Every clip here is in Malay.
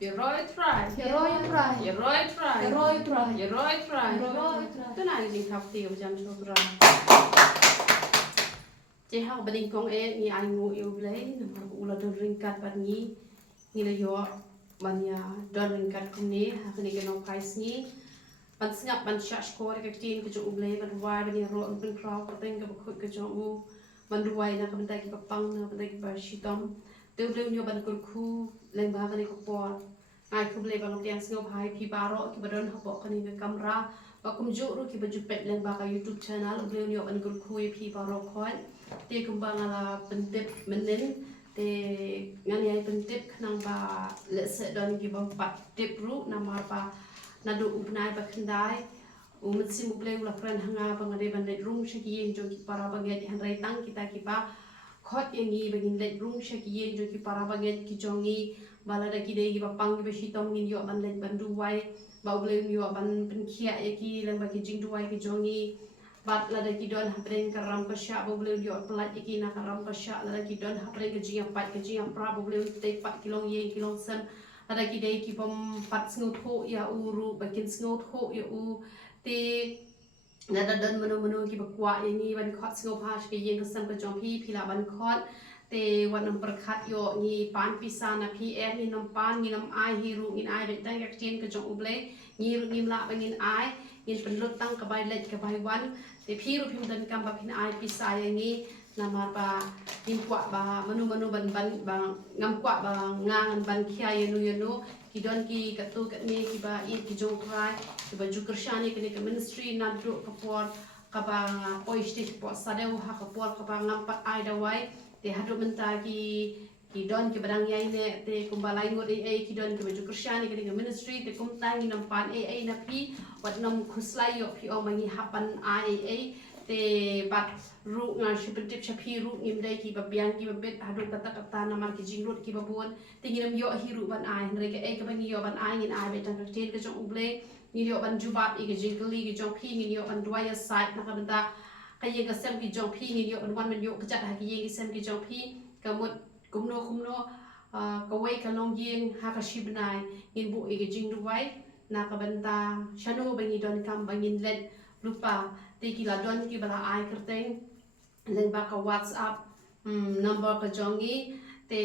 Roy try. Roy try. Roy try. Roy try. Roy try. Roy try. Tôi nói gì học tiêu jam cho try. Chị học bên đình công ấy ni ai ngủ yêu lấy nằm học ula don ring kat ban ni là yo ban ya don ring kat kum ni ha ni cái nó price ni ban snap ban shot score cái tin cái chỗ lấy ban wai ban ya ro ban crowd cái tên cái bực cái chỗ u ban duai na cái bên tay cái pang na bên tay cái shitom tiêu tiêu yo ban khu lên ba cái ko por ai khu lấy ban tiang singop hai pi baro ki badon habo cái ni camera và cũng dụ rồi khi baju pet lên ba cái YouTube channel beliau yo ban khu pi baro khoi te kembang ala pentip menen te ngani pentip nang ba lese don gi ba pat tip ru namar pa nadu upnai ba khandai umutsi muble ula pran hanga bangade bandai rung shaki yen jo ki para baget han rai tang kita ki pa khot yengi bagin let rung shaki yen jo ki para baget ki jongi balada ki dei gi ba pang gi ba shitom ngin yo ban let bandu wai ba uble yo ban pen khia ki lang ba ki jing duai ki jongi bat lada kidon habreng karam kasya boblew yo pelat iki na karam kasya lada kidon habreng kejing pat kejing pra boblew te pat kilong ye kilong sen lada kidai ki pom pat sngot ho ya uru bakin sngot ho ya u te lada dan menu ki bakwa ini ban khot sngot ha ke ye kesam ke jong phi la ban khot te wan nam perkhat yo ni pan pisa na pm ni nam pan ni nam ai hi ru in ai de tang yak chen ke jong uble ni ru nim la bangin ai in penlut tang ke bai let ke bai wan te phi ru phim dan kam ba phin ai pisa yang ni namar ba nim kwa ba manu ban ba ngam kwa ba ngang ban khia yenu ki don ki katu kat ni ki ba i ki jong trai ki ba ju kershani ke ke ministry na dru ka por ka ba poi state po sadeu ha ka por ka ba ngam pat ai da wai te hadu menta ki don ki badang yai ne te kumbalai ngot ai ki don ki ba ju kershani ke ministry te kum tang nam pan ai na phi wat nam khuslai yo phi o mangi hapan ai te bat ru nga shipentip shapi ru ngim dai ki ba biang ki ba bet hadu kata namar ki jingrut ki ba bon te ngiram yo hi ru ban ai re ke ka ban yo ban ai ngin ai bet tang ten ke jong uble ni yo ban jubat i ke jingli ki jong phi ni yo ban duaya site na ka benda ka ye ka sem ki jong phi ni yo ban wan man yo ka jat ha ki ye ki sem ki jong phi ka mut kumno ka wei ka long yeng ha ka shibnai ngin bu i ke jing duai na ka benda shano bangi don kam bangin let lupa te ki la don ki bala ai kerteng len ba ka WhatsApp number ka jongi te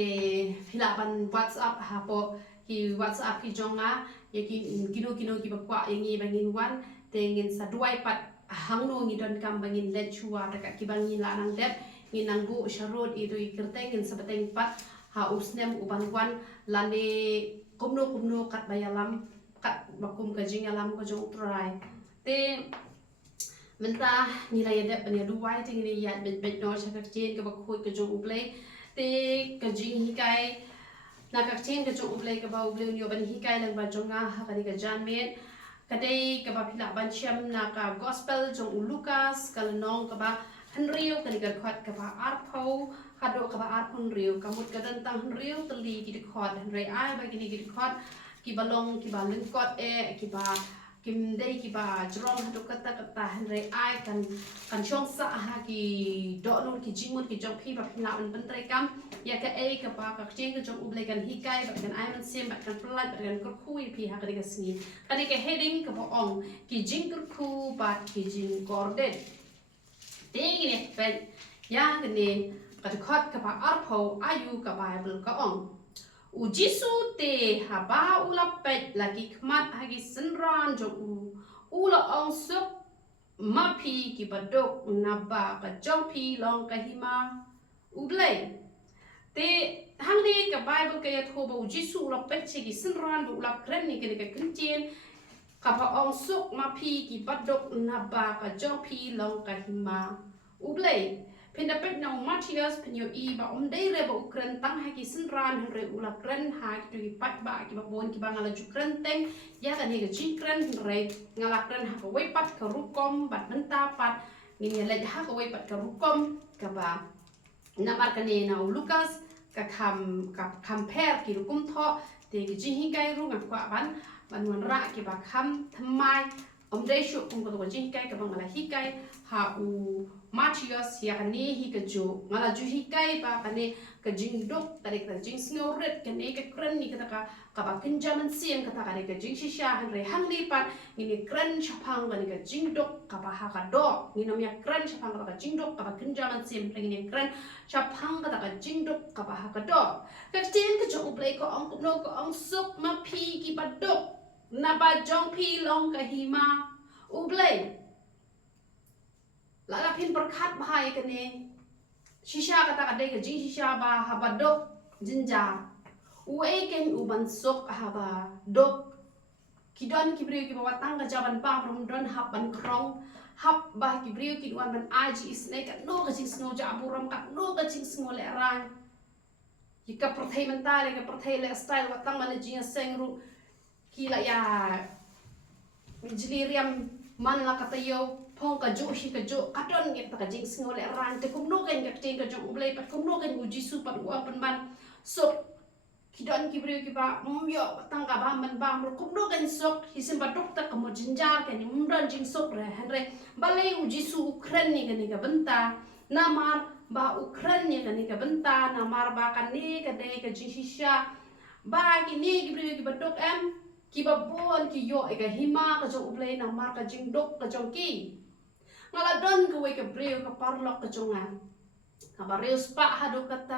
phila ban WhatsApp ha po ki WhatsApp ki jonga ye ki kino ki ba kwa yengi bangin wan te ngin sa duai pat hangno ngi don kam bangin let chua ta ka ki bangin la nang dep ngi nang bu sharod i dui kerteng ngin sa bateng pat ha usnem uban wan lane kumno kat bayalam kat bakum ka jingalam ka jong try te mentah nilai ada punya dua itu ini ya bet no cakap jen ke bakut ke jong uble te ke jing hikai nak jen ke jong uble ke bau uble nyo ban hikai lang ba jonga ha ka ke jan met kadai ke ba pila ban syam nak gospel jong Lukas kalenong ke ba henriu ke ke khot ke ba arpau kado ke ba arpun riu kamut ke tentang henriu teli ki khot henrei ai ba kini ki khot ki balong ki ba lengkot ki ba kim dei ki ba jrong hadu kata henrei ai kan chong sa ha ki do no ki jingmut ki jong phi ba phina ban pentre kam ya ka e ka ba ka cheng ka jong uble kan hikai ba kan ai man sem ba kan plat ba kan kur khui phi ha ka ka sni ka ka heading ka ba ong ki jing kur khu ba ki jing corded te ni pen ya ne ka khot ka ba arpho ayu ka bible ka ong ujisu te haba ula pet lagi kmat hagi senran jo ula ong sok mapi ki badok naba ka jongpi long ka hima ublay te hangdi ka bible ka yat hoba ujisu ula pet chigi senran ula kren ni ka kencien ka ba ong sok mapi ki badok naba ka jongpi long ka hima ublay Pendapet na Matthias penyo I ba dei re ba ukren tang ha ki senran re ula kren ha ki tu pat ba ki ba bon ki ba ngala ju kren teng ya kan he ki kren re ngala kren ha ko wei pat ka rukom bat menta pat min ya le ha ko wei pat ka rukom ka ba namar ka ne na Lukas ka kam per ki rukum tho te ki jing hi kai ru ngak kwa ban wan ra ki ba kham thamai Desho kung ko jingkai ka bang hikai ha u Matius ya kani hi ka jo ngala ju hikai ba kani ka jingdok tadi ka jing snoret kani ka kren ni kata ka ba kinjaman siam kata kani ka jing shisha han re hang lipat ini kren chapang kani ka jingdok ka ba ha ka do ni nom ya kren chapang kata ka jingdok ka ba kinjaman siam ini kren chapang kata ka jingdok ka ba ha ka do ka tin ka jo ublay ko ang no ko ang sok ma pi ki ba dok na ba jong pi long ka hima ublay lala pin berkat bahaya kene shisha kata kadai ke jing shisha ba haba dok jinja uai ken uban sok haba dok kidon kibriu ki bawa tangga jaban bang romdon haban krong hab bah kibriu ki duan ban aji isne kat no ke jing sno ja aburam kat no ke jing sno le ran jika perthai mentale ke perthai le style watang mana jing sengru kila ya jiliriam man la kata yo phong ka jo hi ka jo kadon nge ta jing sngole ran te kum no gen ka ting ka jo ublei pat kum no gen uji su pat wa pan ban so kidon ki bre ki ba yo tang ka ba man ba kum no gen sok hi sim ba dok ta ka mo jinjar ke ni mran jing sok re han re balai uji su ukran ni ga benta na mar ba ukran ni ga benta na mar ba kan ni ka de ka jing shisha ba ki ni ki bre ki ba dok em ki ba bon ki yo e ka hima ka jo ublei na mar ka jing dok ka jong ki ngala don ka we ka breu ka parlok ka jonga ka bareu spa hado kata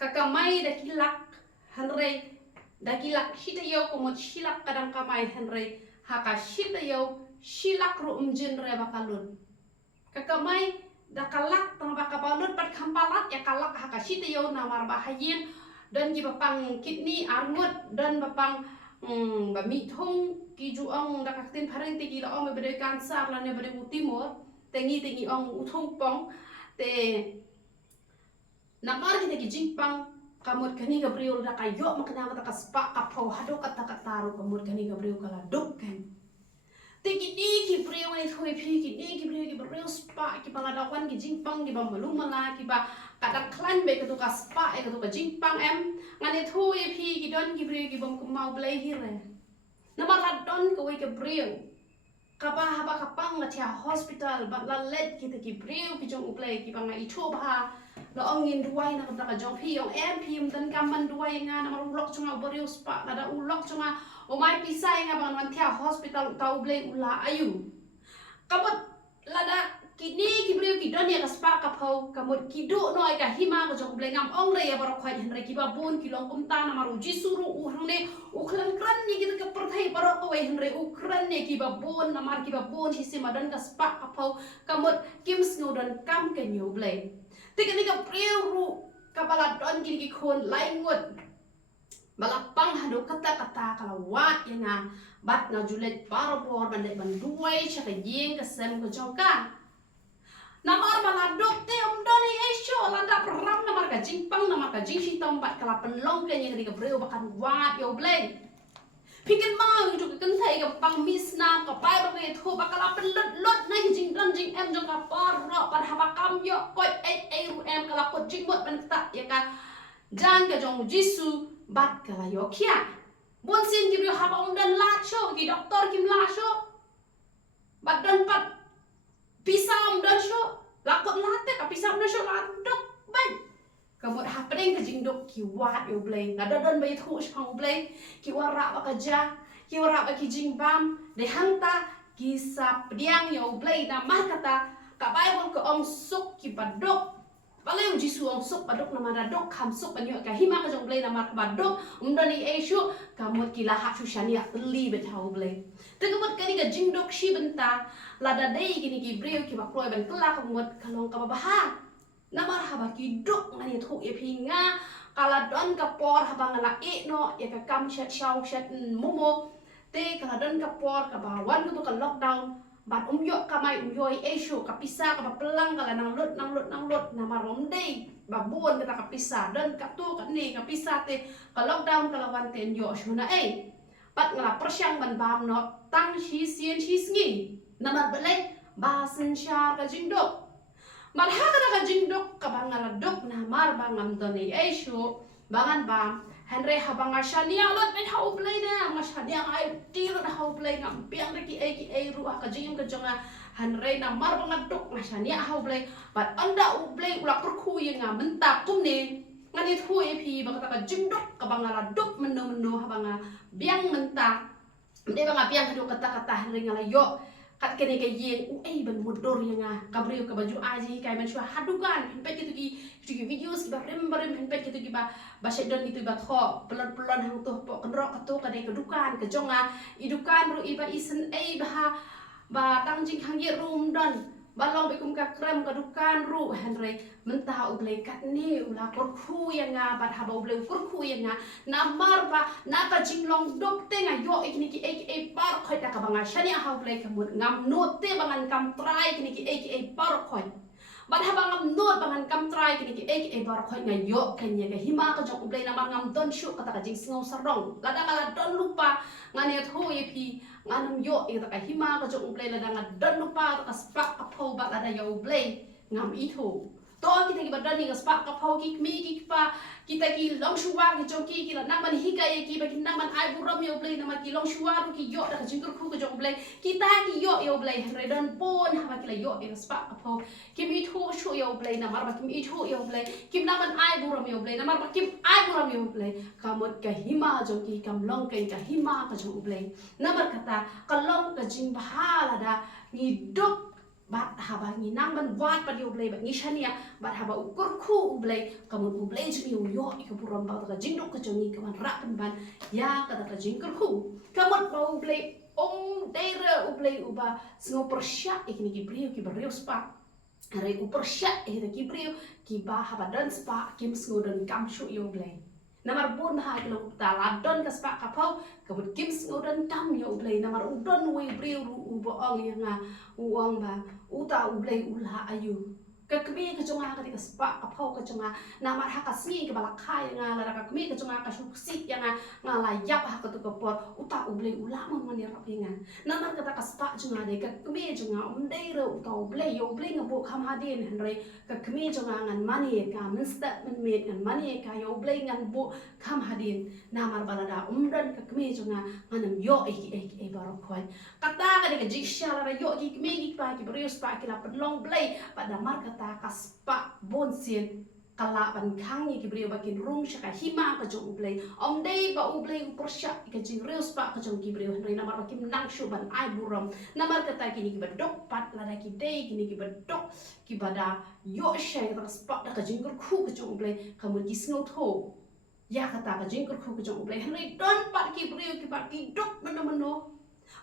kakamai da kilak hanre da kilak hita yo ko mo silak kadang kamai hanre haka hita yo silak ru umjin re bakalun kakamai da kalak tang bakabalun pat kampalat ya kalak haka hita yo namar bahayin dan ki bapang kidney armut dan bapang ba mi thong ki ju ong da kakten phareng te ki la ong be cancer la ne be timor tengi ong uthong pong te namar ki ki jingpang kamut kani ga briul da kayo makna ka spa ka pho hado kata ru kamut kani ga briul kala dok kan te ki briul ni thoi phi ki briul ki briul spa ki pangadawan ki jingpang ki ba malumala ki ba kadang klan be ka ka spa e ka ka jingpang em ngane thoi phi ki don ki briul ki bom mau blai hi re namar don ka we ka briul kaba haba kapang ngatia hospital ba la let kita ki briu ki jong uplay ki banga itu ba lo ongin duai na kata jong pi ong em pi dan kaman duai nga na marulok chunga briu spa na da ulok chunga o mai pisai nga bang nantia hospital tau blay ula ayu kabot lada kini ki briu ki don ya ka spa ka phau kamot ki do noi ka hima ka jong blay ngam ong re ya barok khoi henre ki ba bun ki long kumta na maru jisuru u hangne u khlan kran ni kita ka perthai barok ko we henre u kran ne ki ba bun na mar ki ba bun hi sima don ka spa ka phau kamot kim snow don kam ka nyu blay te ka ni ka briu ru ka bala don ki khon lai ngot bala pang hado kata kala wat ya nga bat na julet paro por ban ban duai cha ka yeng ka sem ko jongka namar maladok te doni esho lada peram namar ka jingpang namar ka jingshi tombat kala penlong ke yang ka breu bakan wat yo bleng pikin mau itu ka kentai ka pang misna ka pai ba ke tho bakala penlot lot na jing dan jing em jong ka par ro par haba kam yo koi ai ru em kala ko jing mot ban ta ya ka jan ka jong jisu bat kala yo kia bon sin ki breu haba dan la sho ki doktor kim la sho bat dan pat pisam dan syo lakot late ka pisam dan syo landok ban kamot hapeng ka jingdok ki wat yo blay nada dan bay thu shang blay ki wara ba ka ja ki wara ba ki jingbam de hanta ki sap diang yo blay na mar kata ka bible ko ong suk ki padok balay uji su ong suk padok na madadok kam suk panyo ka hima ka jong blay na mar ka padok umdani esyo kamot ki lahak shu shania li betau blay tegamot kani ka jingdok shi benta lada dei gini ki breu ki bakloi ban kala kamot kalong ka babaha namar haba ki dok ngani thu e pinga kala don ka por haba ngala e no ya ka kam chat shaw chat momo te kala don ka por ka bawan ko ka lockdown bat yo kamai yo e sho ka pisa ka pelang kala nang lot namar dei babon ka pisa dan ka tu ka ni ka pisa te ka lockdown kala wan ten yo shuna e pat ngala persyang ban bam no tang shi sien shi sngi namar balai basen syar ka jingdok marha ka jingdok ka bangala dok namar bangam doni esho bangan bam Henry habang shania lot ben hau play na nga shania ai ti lot hau play ngam piang ki ru ka jing ka jonga Henry na mar bang dok nga shania hau play but anda u play ula perku yang nga mentak kum ni ngani thu e pi bang ka jing dok ka bang la dok meno habang biang mentak de bang piang ka kata Henry ngala yo kat kene ke yeng u ban modor yang kabrio ka baju aji kai man shua hadukan pet gitu ki videos ki ba rem pet gitu ki ba sedon gitu ba tho pelon hang tuh po kendrok katu ka de kedukan ke jonga idukan ru iba isen ba tangjing hang ye rum don balong bekum ka krem kedukan ru Henry mentah ublei kat ni ula kurku yang bat haba ublei kurku yang namar ba nata jinglong dok te nga yo ikni ki par khoi ta ka banga shani ha ublei kamut ngam no te bangan kam try ikni ki par khoi bat haba ngam no bangan kam try ikni ki par khoi nga yo kenya ka hima ka jok ublei namar ngam don shu kata ka jing sngo sarong lada kala don lupa ngane tho ye pi nganam yo ita ka hima ka jok ublei lada nga don lupa ka spak ka pho ba lada yo ublei ngam itu to kita ki badani ngas pak ka phau ki mi ki pa kita ki long shuwa ki chongki ki la naman hikay ki ba ki naman ai buram yo play naman ki long shuwa ki yo da jingkur khu ka jong play kita ki yo play redon pon ha ki la yo ngas pak ka phau ki mi thu shu yo play namar ba ki mi thu yo play ki naman ai buram yo play namar ba ki ai buram yo play kamot ka hima jongki kam long kai ka hima ka jong play namar kata kalong ka jing bahala da ni dok bat haba ni nangman wat pa di ublay bat ni shania bat haba ukur ku ublay kamun ublay jimi yo ikaburam ba ta jingdok ka jongi kaman rapan ban ya kata ka jingkur ku kamun ba ublay daira ublay uba singo persya ikni ki brio ki brio spa are u persya ikni ki brio ki ba haba dan spa kim singo dan kamshu yo ublay namar bun ha kilo ta don ka spa ka pau kabut kim singo dan kam yo ublay namar udon we brio u bo ong yang uang ba uta ublay ula ayu kakmi ka jonga ka tika spa ka phau ka jonga namar ha ka singi ka bala khai nga la ka kmi ka jonga ka suksit yang nga la yap ha ka to ka por uta ublay ula mo man ya rapinga namar ka ta ka spa jonga de ka kmi jonga dei ro uta ublay yo ublay nga bo kham ha din henry ka kmi jonga ngan mani ka minsta men met ngan mani ka yo ublay ngan bo kham ha din namar balada dan ka kmi jonga nganam yo e barok khoi kata ka de ka jiksha la yo ki kmi ki pa ki brio spa ki la pedlong blay pada mar kata kaspa bonsin kala ban khang ni ki brio bakin rung shaka hima ka jong ublay om dei ba ublay upersya ka jing real spa ka jong ki brio henry namar bakim nang shu ban ai buram namar kata kini ki badok pat lada ki dei kini ki badok ki bada yo shay ka spa ka jing ku ka jong ublay kamu ki snow tho ya kata ka jing ku ka jong ublay henry don pat ki brio ki pat ki dok meno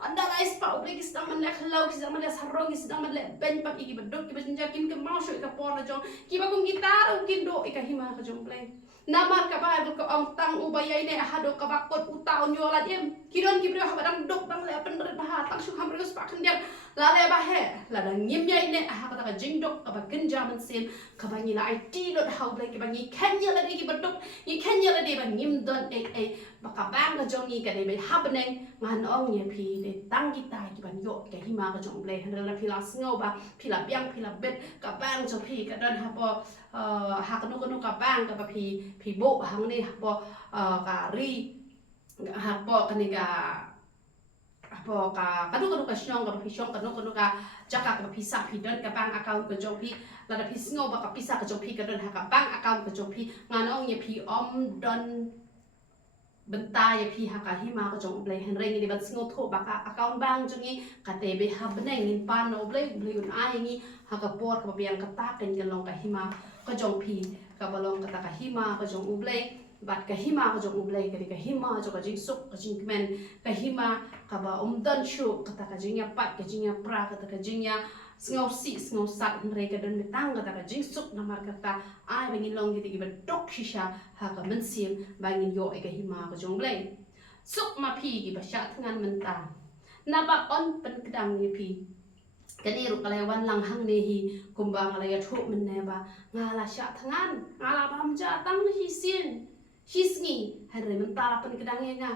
anda rais pa ublay ki sedang manlek halau ki sedang manlek sarong ki sedang manlek ben pat ki bedok ki benjakin ke mau ka por na jong ki bagong gitar ki do ika hima ka jong play namar ka ba ka ong tang ubayay ne hado ka bakot utaon yo la dem ki don ki brio habadang dok bang le pen red ha tang su ham rius pa kendiam la le ba he la dang nyim yai ne ha ka jing dok ka ba kenja man sem ka ba ni la ai ti lot ha ublay ki ba ni kenya la ki bedok ni kenya la de ba nyim don baka bang ka jong ni ka de be habneng ngan ong ye pi de tang gitai ki ban yo ka hima ka jong play han la pila sngo ba pila biang pila bet ka bang jo pi ka don ha po ha ka no ka bang ka ba pi bo hang ni ha po ka ri ha po ka ni ka po ka kanu ka syong ka pi syong kanu ka jaka ka pisa pi don ka bang account ka jong pi la da pi sngo ba ka pisa ka jong pi ka don ha ka bang account ka jong pi ngan ong ye pi om don bentar ya pi haka hima ko jong blay henry ni bat sngo tho baka account bang jongi katebe habneng in pan no blay un ai ni haka por ka biang kata ken kan long ka hima ko jong pi ka balong kata ka hima ko jong blay bat ka hima ko jong blay ka hima jo ka jing suk ka jing men ka hima ka ba dan shu kata ka jing ya pat ka jing ya pra kata ka jing ya sngo sat henry ka don betang kata ka jing suk namar kata ai bangin long gitu ki dok shisha ha ka mensim bangin yo ka hima ka jong blay suk ma pi ki ba sha thangan mentang na ba on pen kedang ni pi kani ru kalewan lang hang ne hi kumbang ala ya thu men ne ba ngala sha thangan ngala bam ja tang hi sin hisngi henry mentala pen kedang ye nga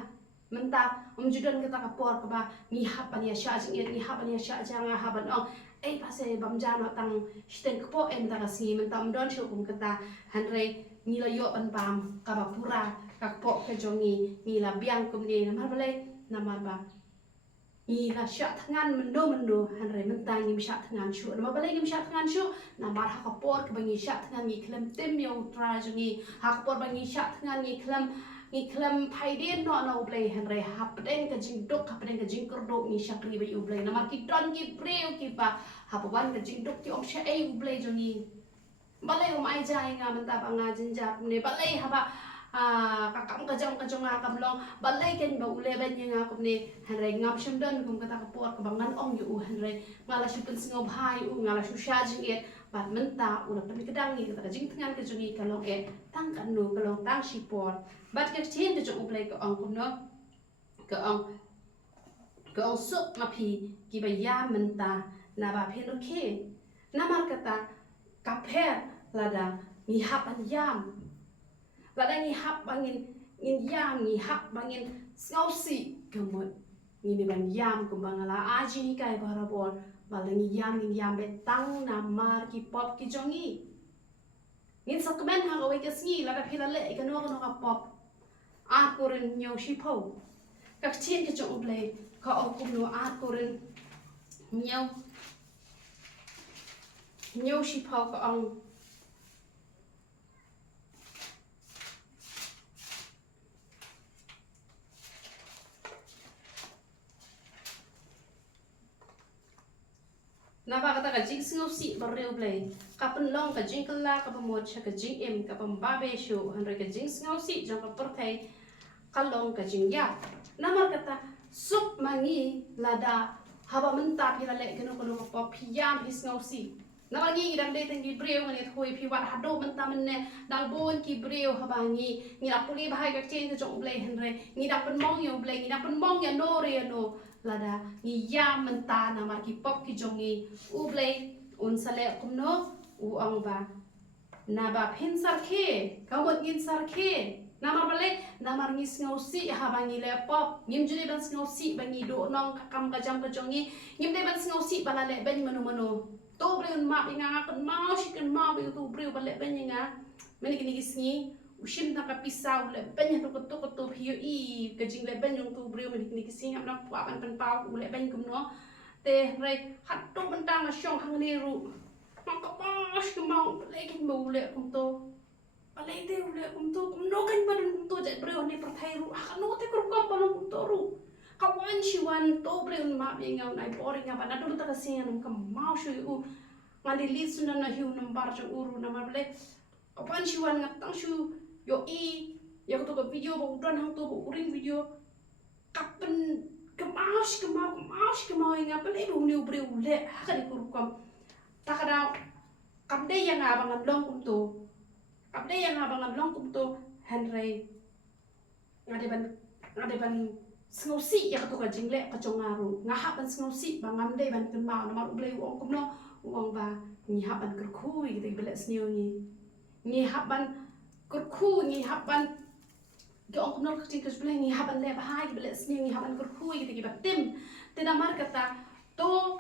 menta judan kita kapor ka ba ni hapan ya sha jing ni hapan ya sha jang haban ong pasal bamjano tang shten kpo em ta kasi mentam don shu kum kata henry ni la yo ban pam ka ba pura kakpok ke jongi ni la biang kum ni namar balai namar ba ni la syak tangan mendo hanre mentang ni syak tangan syu namar balai ni syak tangan syu namar hakapor ke bangi syak tangan ni klem tim yo tra jongi hakapor bangi syak tangan ni klem paiden no blai hanre hapden ke jingdok hapden ke jingkordok ni syakri ba yu blai namar ki don ki breu ki ba hapawan ke jingdok ti om sya ai blai jongi balai ai jai nga menta ba nga jinjap ne balai haba kakam kajong ngakam long balai ken ba ule ban nga kum ne hanre ngam shimdan kum kata kapor kabangan ong yu hanre ngala shipun singo bhai ngala shusha jinget bat menta ula pen kedang ni kata jing tengan ke jungi kalong tang kan nu kalong tang shipor bat ke chen ke jong uplai ke ong kum no ke ong sup mapi ki ba ya menta na ba pen oke namar kata kapher lada ni hapan yam lada ni hap bangin yam ni hap bangin skausi kemut ni ban yam kumbang ala aji ni kai barabor balangi yam betang namar ki pop ki jongi ni sakmen hang away ke sngi lada philale ikano ka pop a korin nyo shipo kak chen ke jong play ka o kum no a korin nyo shipo ka ong napa kata ka jing singosi barreu blai kapen long ka jing kala ka pamot cha ka jing em ka pam babe shu hanre ka jing singosi jong ka perthai kalong ka jing ya namar kata sup mangi lada haba menta philale keno ka piyam hisngosi namar ngi dam de tengi breu ngani thoi phiwat hado menta menne dal bon ki breu habangi ngi apuli bahai ka chen ka jong blai hanre ngi da pen mong yo blai ngi da pen mong ya no re no lada ni yam menta namar ki pop ki jongi u blai un sale kumno u ong ba na ba phin sarkhe kamot ngin sarkhe namar bale namar ngi sngosi habangi le pop ngim juri ban sngosi bangi do nong kam ka jam ka jongi ngim de ban sngosi balale ben manu to bre un ma inga kan mau shi kan mau be to bre bale ben inga meni kini gisni ushim na ka pisau le ben to hiu I ka jing le ben yung tu bre meni kini gisni am na pa ban pau le ben kum no te re hat to ban tang shong hang ni ru ma ka ba shi mau le kin mu le kum to bale te le kum to kum no kan ban kum to je bre ni per thai ru ha no te kur kom ban kum to ru kawan shiwan to bre un ma be ngau nai boring nga ban adu ta ka sian kam mau shu u ngadi li sunan na hiu nambar jo uru namar bale kawan shiwan ngatang shu yo I ya to ka video ba udon hang to ba uring video kapen kemau nga bale bu ni bre u le ha ka di kur kom ta ka da kam de yang abang long kum to kam de yang abang long kum to Henry ngade ban sngosi ya to ka jingle ka chongaru ngaha ban sngosi bangam de ban kemau namar uble u kum no uang ba ni ha ban kerkhui gitu bele snio ni ha ban kerkhu ni ha ban ke ong kum no kting ke bele ni ha ban le bahai bele snio ni ha ban kerkhui gitu ba tim te namar kata to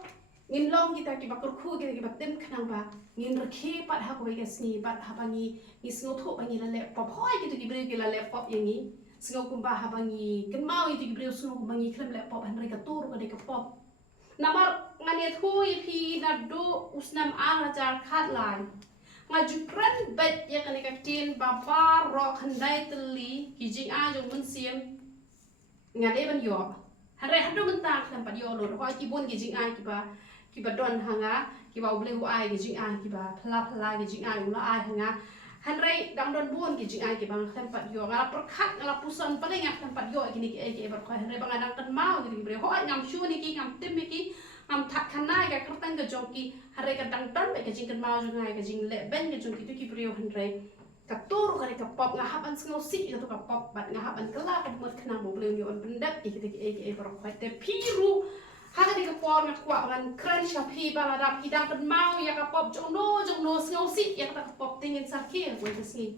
ngin long kita ki ba kerkhu gitu ba tim khnang ba ngin rekhe pat ha ko ga sni bat ha bangi ni sngo tho bangi la le pop hoi gitu ki bele ki la le pop yang ni sngo kum ba ha bangi ken mau itu ki bele sngo bangi klem le pop han re ka tur ka de ka pop namar ngani thui phi na do usnam arajar khat lai ngajukran bet ya kan ka tin baba ro khandai tli ki jing a jong mun siam ngade ban yo hare hado mentang kan pa yo lo ko ki bon ki jing a ki ba don hanga ki ba ble u ai ki jing a ki ba phla ki jing a u la ai hanga hanrai dang don buon ki jing ai ki bang tempat yo ngala perkhat ngala pusan paling ngak tempat yo ki ni ki ber ko hanrai bang adang kan mau ki bre ho ngam shu ni ki ngam tim ki ngam that khanai ka kertang ka jong ki hanrai ka dang tan be ka jing kan mau jong ai ka jing le ben ka jong ki tu ki bre hanrai ka tur ka ka pop ngahapan sngosi ka tu ka pop bat ngahapan kala ka mot khna mo ble yo on pendat ki ber ko te piru hada di kapor ngak kwa ban kran shapi balada pidang kan mau ya ka pop jong no sngosi ya ka pop tingin sakir ko kasi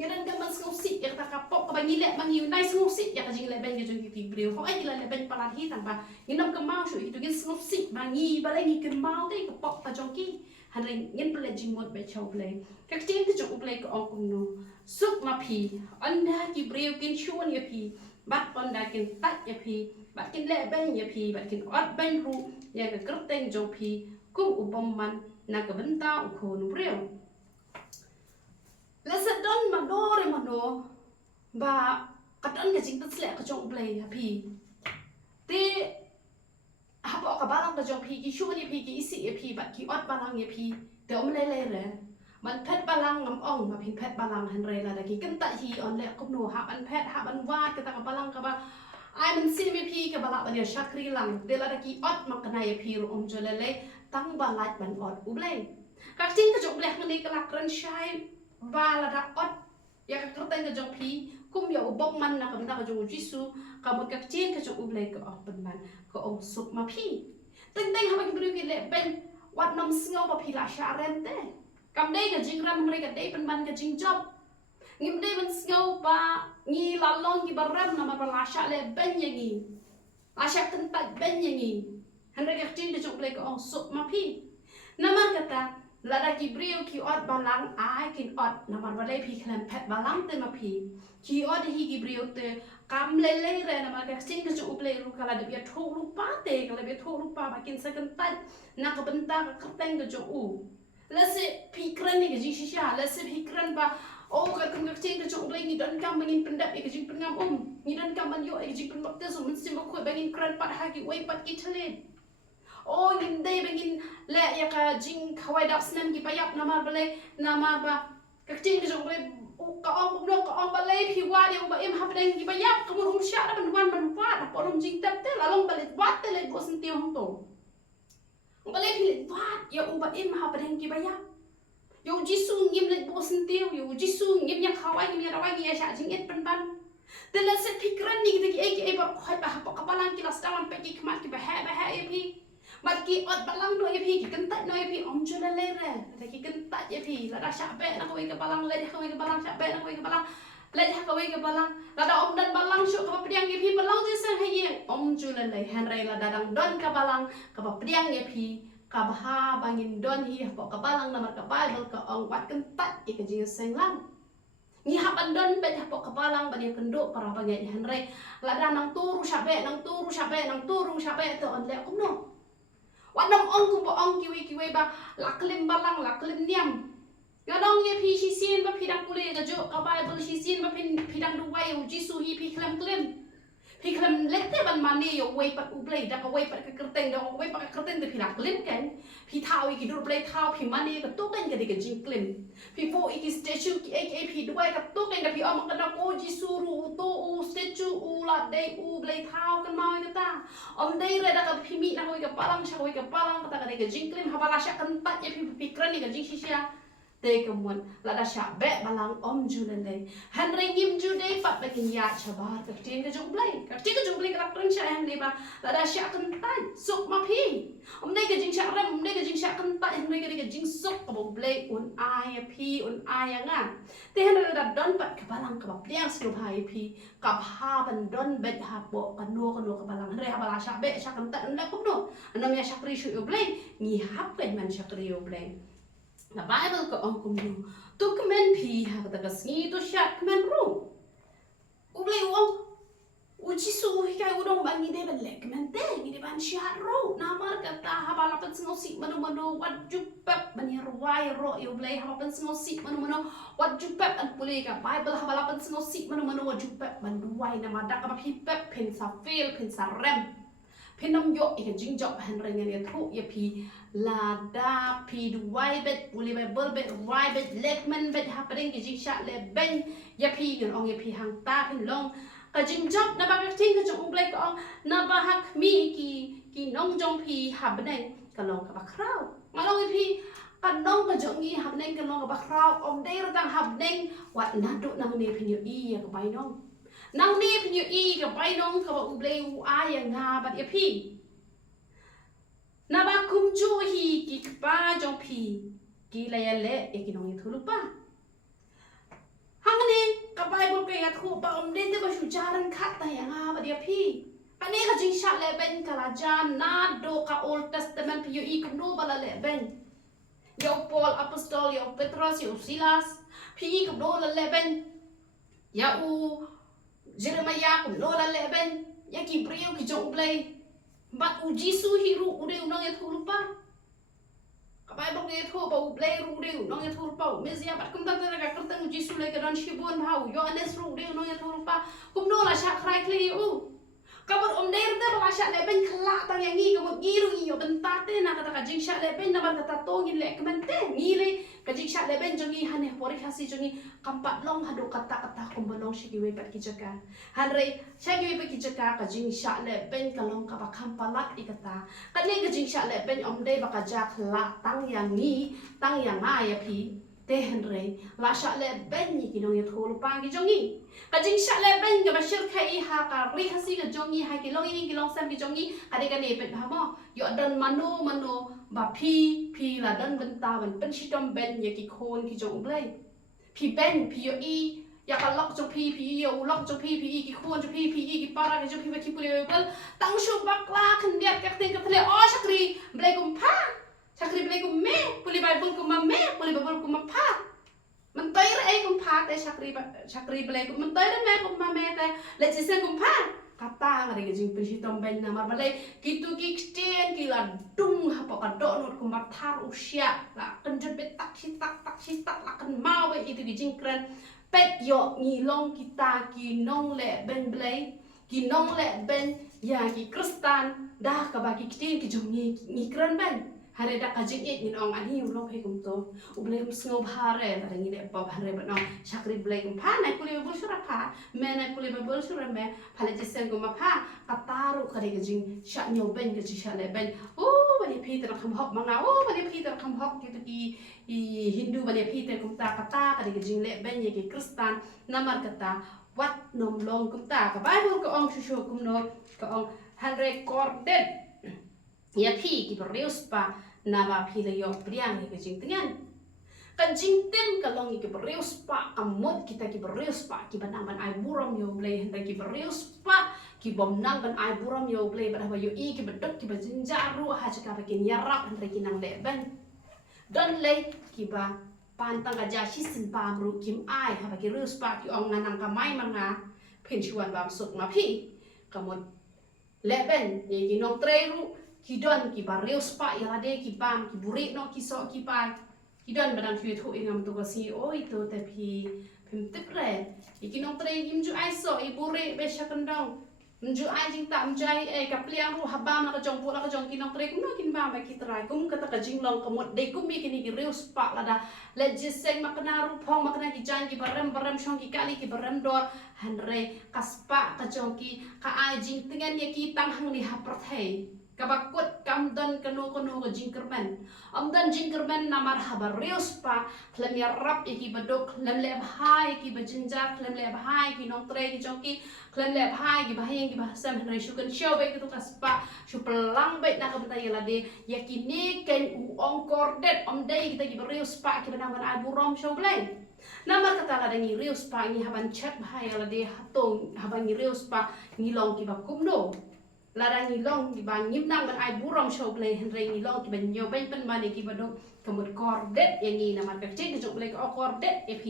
ngadan ka man sngosi ya ka pop ka bangile mangi nai sngosi ya ka jingle ben jong ti breu ho ai la le ben palahi tan ba nginam ka mau shu itu gin sngosi mangi balangi kan mau te ka pop ka jong ki Hanring ngin pele jimot be chau play. Kak ting ke jong play ko ong kum no. Suk ma pi. Onda ki breu kin chuan ya pi. Bat onda kin tat ya pi. Bat kin le ben ya pi. Bat kin ot ben ru. Ya ka kerteng jong pi. Kum ubom man na ka benta u ko no breu. La sa don ma dore ma no. Ba katan ka jing tat sle ka jong play ya pi. Te habo ka balang ka jong pi ki chuan ya pi ki isi ya pi. Bat ki ot balang ya pi. Te om le le re. Man pet balang ngam ong ma pin pet balang han re la da ki kan ta hi on le kum no ha an pet ha an wat ka ta ka balang ka ba ai man sim ya pi ka bala ban ya shakri lang de la da ki ot ma kana ya pi ro om jo le le tang balat ban ot u ble ka ting ka jong ble ngani ka lak ran shai ba la da ot ya ka kerteng ka jong pi kum ya ubong man na ka benda ka jong jisu ka mo ka ting ka jong u ble ka ot ban man ka ong sup ma pi teng teng ha ma ki bru ki le ben wat nam sngo pa pi la sha ren te kam dei ka jing ram mereka dei pen ban ka jing job ngim dei ban sngo pa ngi la long ki baram na ma la sha le ben ye ngi la sha kan ta ben ye ngi han rega jing de jong ble ka ong sup ma pi nama kata lada ki brio ki ot balang ai kin ot na mar wale pi klan pet balang te ma pi ki ot hi ki brio te kam le le re na ma ka jing ka jong ble ru kala de bia tho lu pa te kala bia tho lu pa ba kin sa kan ta na ka benta ka teng ka jong u lase pikran ni gaji shisha lase pikran ba oh ka kan ngakceng ka jong blai ni dan kam bangin pendap e gaji pengam ni dan kam ban yo e gaji penbak te so mesti ma khoi bangin kran pat ha ki wei pat ki thale oh ngin dei bangin le ya ka jing khawai dap snam ki payap namar balai namar ba kakceng ka jong blai ka ong no ka ong balai phi wa dia ba em ha padang ki payap ka mur sha da ban ban wa da porom jing tap te la long balet wat te le bo senti hong to balai pilit wat ya ubat im ha padang ki baya yo jisu ngim let bo sentiu yo jisu ngim yang khawai ngim yang rawai ngi sha jing et pan te la set pikran ni ki ai ba khoi ba ha kapalang ki las dalam pe ki kmat ki ba ha ya pi mat ki ot balang do ya pi ki kentat no ya pi om jula le re ta ki kentat ya pi la da sha pe na koi ka balang le ka koi ka balang sha pe na koi ka balang le ha koi ka balang la da om dan balang shu ka pediang ya pi balang je sang ha ye om jula le han re la dadang don ka balang ka pediang ya pi ka bah bangin don hi po ka balang na mar ka bible ka ong wat kentat i ka jing sang lang ni ha ban don be ha po ka balang ba ni kendo para bangai han re la da nang turu sha be nang turu sha be to on le kum no wat nam ong ku po ong ki we ba la klim balang la klim niam ga dong ye pi shi sin ba pi dang kule ga jo ka bible shi sin ba pi dang du wai u jisu hi pi klim pi klim lette ban mane yo wei pat u blai da ka wei pat ka kerteng da wei pat ka kerteng de pi la klim kan pi thao i ki dur blai thao pi mane ka to kan ka de ka jing klim pi fo i ki statue ki ak pi duai ka to kan da pi om ka da ko jisu ru to u statue u la de u blai thao kan mau ka ta om dei re da ka pi mi na wei ka palang sha wei ka palang ka ta ka de ka jing klim ha bala sha kan pat ye pi kran ni ka jing shisha te kemuan lada sha be balang om julele han ringim jude pat bakin ya chabar ka tin ka jong blai ka tin ka jong blai ka tran sha han ba lada sha kan tai suk ma pi om dei ka jing sha ram om dei ka jing sha kan tai om dei ka jing suk ka bo blai un ai pi un ai nga te han da don pat ka balang ka ba pliang slu hai pi ka ha ban don bet ha bo ka no ka balang re ha bala sha be sha kan tai na kum no anam ya sha pri shu blai ni hap kan man sha pri blai na bible ko ong kum nu tu kemen pi ha ta ka sngi tu shat kemen ru u blai wong u chi su hi kai u dong ban ni de ban le kemen te ni de ban shat ru na mar ka ta ha bala pat sngo si manu wat ju pep ban ya ruai ro u blai ha pat sngo si manu wat ju pep an puli ka bible ha bala pat sngo si manu wat ju pep ban ruai na ma da ka pi pep pen sa feel pen sa rem penam yo i ka jing job han ring ya thu ya pi la da pi duai bet puli bible bet wai bet lekman bet happening ki jing sha le ben ya pi ngan ong ya pi hang ta pin long ka jing job na ba ka ting ka jong blai ka ong na ba hak mi ki nong jong pi happening ka long ka ba krau ngalong ya pi ka nong ka jong ni happening ka long ka ba krau om dei ra tang happening wat na do nang ne pin yo i ya ka bai nong nang ne pin yo i ka bai nong ka ba u blai u a ya nga ba ya pi na ba kum ju hi ki pa jong pi ki la ya le e ki nong thu lu pa hang ne ka bible ka ya thu pa om den de ba shu jaran khat ta ya nga ba dia pi ane ka jing sha le ben ka la jan na do ka old testament pi yo i kum no ba la le ben yo Paul apostol yo Petrus yo Silas phi kum no la leben ya u Jeremiah kum no la leben ya ki brio ki jong play bat u Jisu hiru ude unang ya thulupa kapai bok de tho ba u play ru de unang ya thulupa mezia bat kum ta ta ka kertang Jisu le ka dan shibon hau yo anes ru de unang ya thulupa kum no la sha krai kli u kabar der ta ba sha leben khla tang yang ngi kamut ngiru ngi yo bentate na kata ka jing sha leben na bar kata to ngi le kmente ngi le ka jing sha leben jongi hane pori khasi jongi kampat long hadu kata kum bolong shi ki we pat ki jaka hanre sha ki we pat ki jaka ka jing sha leben ka long ka ba kampalat ikata ka le ka jing sha leben der ba ka ja khla tang yang ngi tang yang ma ya pi te henre la sha leben ni ki nong ya thol pa ki jongi ka jing sha leben ga ba shir khai ha ka ri khasi ka jongi ha ki long ing ki long sam ki jongi ade ka ne pet ba mo yo dan mano ba phi la dan ben ta ban pen shitom ben ye ki khon ki jong blai phi ben phi yo i ya ka lok jong phi yo lok jong phi ki khon jong phi ki para ki jong phi ba ki pule bel tang shu bak la khan dia ka ting ka thale o shakri blai kum pha sakri blai kum me puli bible kum ma me puli bible kum ma pha man tay ra ai kum pha te sakri blai kum man tay ra me kum ma me te le chi sen kum pha kata ngari ke jing pin tom ben na mar balai kitu ki extend ki la dung ha pa ka do not kum ma thar usia la kan jot be tak si tak la kan ma we itu ki jing kran pet yo ni long kita ki nong le ben blai ki nong le ben ya ki kristan dah ka ba ki extend ki jong ni kran ben hare da kajing it ni ong ani ulong he kum to ublai kum sngo bhare ta ni le pa bhare ba no sakri blai kum pha nai puli bul sura pha me nai puli bul sura me phale ji sen kum pha kataru kare kajing sha nyo ben ke ji sha le ben o ba ni phi ta kham hok manga o ba ni phi ta kham hok ki to ki hindu ba ni phi ta kum ta kata kare kajing le ben ye ki kristan namar kata wat nom long kum ta ka bible ko ong shu kum no ka ong hanre corded ya phi ki reus pa na ba phi le yo priang ki jing tengan kan jing tem ka long ki reus pa amot kita ki reus pa ki banang ban ai buram yo blai hen ki reus pa ki bom nang ban ai buram yo blai ba ba yo i ki bedok ki ba jinjaru ha jaka ba ki nyarap hen ki nang le ban don le ki ba pantang aja si sin pa ru kim ai ha ba ki reus pa ki ong nanang ka mai manga phin chuan bam suk ma phi kamot le ben ye ki nong tre ru ki don ki barreus pa ya de ki pam ki buri no ki so ki pa ki don badang thu thu ingam tu ka si oi to te phi phim tip re ki nong tre im ju ai so i buri be shakan dong mju ai jing tam jai e ka pliang ru habam la ka jong pu la ka jong ki nong tre kum no kin ba ba ki trai kum ka ta ka jing long kamot de kum mi ki ni ki reus pa la da le jiseng makna ru phong makna ki jan ki barem shong ki kali ki barem dor hanre kaspa ka jong ki ka ai jing tengan ye ki tang hang ni ha prathai kabakut kamdan kanu ka jingkerman amdan jingkerman namar habar reus pa klem ya rap iki badok klem le bhai iki bajinjar klem le bhai ki nong tre ki joki klem le bhai ki bahayang ki bahasam henry shukan show be tu kaspa shu pelang be na kamta yala de yakini ken u ongkor det om dei kita ki reus pa ki banang ban aburom show blai namar kata la ni reus pa ni haban chat bhai yala de hatong haban ni reus pa ni long ki bakum no lara ni long ki bang nyim nang ban ai burom show play henre ni long ki ban nyo ban pan mane ki bado kamut cordet yang ni nama ka chin jok play ko cordet ep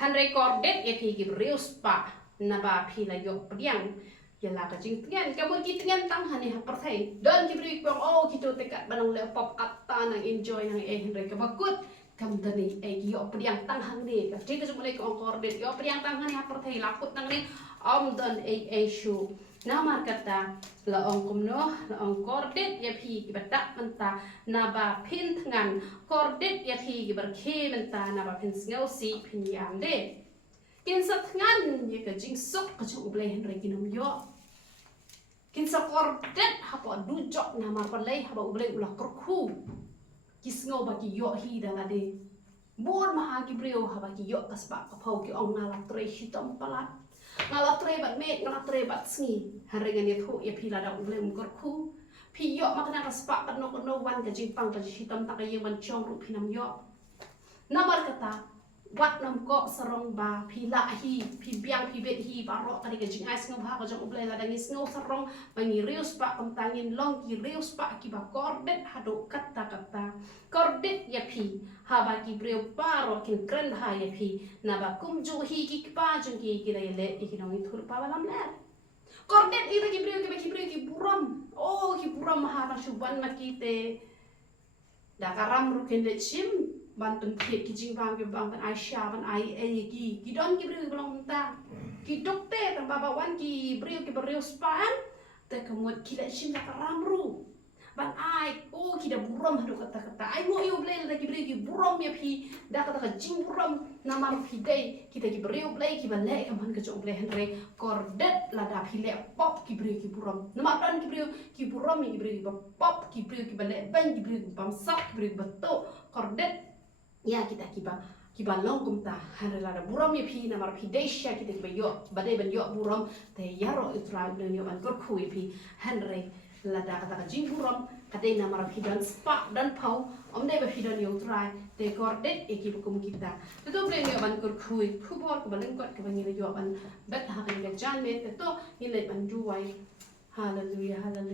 hanre cordet ep ki reus pa na ba phi la yo priang ya la ka jing tian kamut ki tian tang hani ha perthai don ki bri ko oh ki to tekat banang le pop kata nang enjoy nang henre ka bakut kam dani ki yo priang tang hang ni ka chin jok play ko cordet yo priang tang hani ha perthai lakut nang ni om don shu namar kata la ong kumno la ong kordet ya phi ki badak menta na ba phin thngan kordet ya phi ki bar khe menta na ba phin sngo si phin yam de kin sa thngan ye ka jing sok ka chu blai hen re kinom yo kin sa kordet ha po du jok na mar pa lei ha ba blai ula kor khu ki sngo ba ki yo hi da la de bod ma ha ki breu ha ba ki yo kaspa ka phau ki ong na la tre shi tom palat ngala tre bat met ngala tre bat sngi harengan ye thu ye phila da ule kor khu phi yo makna ka spa pat no wan ka jing pang ka hitam ta ka ye ban chong ru phinam yo namar kata wat nam ko sarong ba phi la hi phi biang phi bet hi ba ro kali ke jing ais ngom ha ko jong uble la dangis ngo sarong mangi rius pa kom tangin long ki rius pa ki ba kordet hado kata kordet ya phi ha ba ki breu pa ro kin kren ha ya phi na ba kum ju hi ki pa jung ki le ki nong thur pa balam ler kordet ira ki breu ki buram ki buram ha na shuban makite da karam ru ken le chim ban pen thiet ki jing bang ban Aisyah ban ai ki don ki breu belong ta ki dokte tan baba wan ki breu span te kemut ki la chim da karamru ban ai ki da buram hadu kata ai mo yo blei da ki breu ki buram ya phi da kata jing buram namar phi dei kita ki breu blei ki ban le kaman ka jong blei henre kordet la da phi le pop ki breu ki buram nama don ki breu ki buram ki breu ki pop ki breu ki ban le ban ki breu ki bam sak ki breu ki bato kordet ya kita kiba longkum ta hanrela da buram ya phi na mar phi desha kita kiba yo badai ban yo buram te yaro itra ne yo ban kor khui phi hanre la da kata jing buram kate na mar phi dan spa dan pau om dai ba phi dan yo trai te kordet e kiba kum kita te to ble ne ban kor khui phubor ko ban kot ko ban yo ban bet ha kan jan me te to ni le ban juai hallelujah hallelujah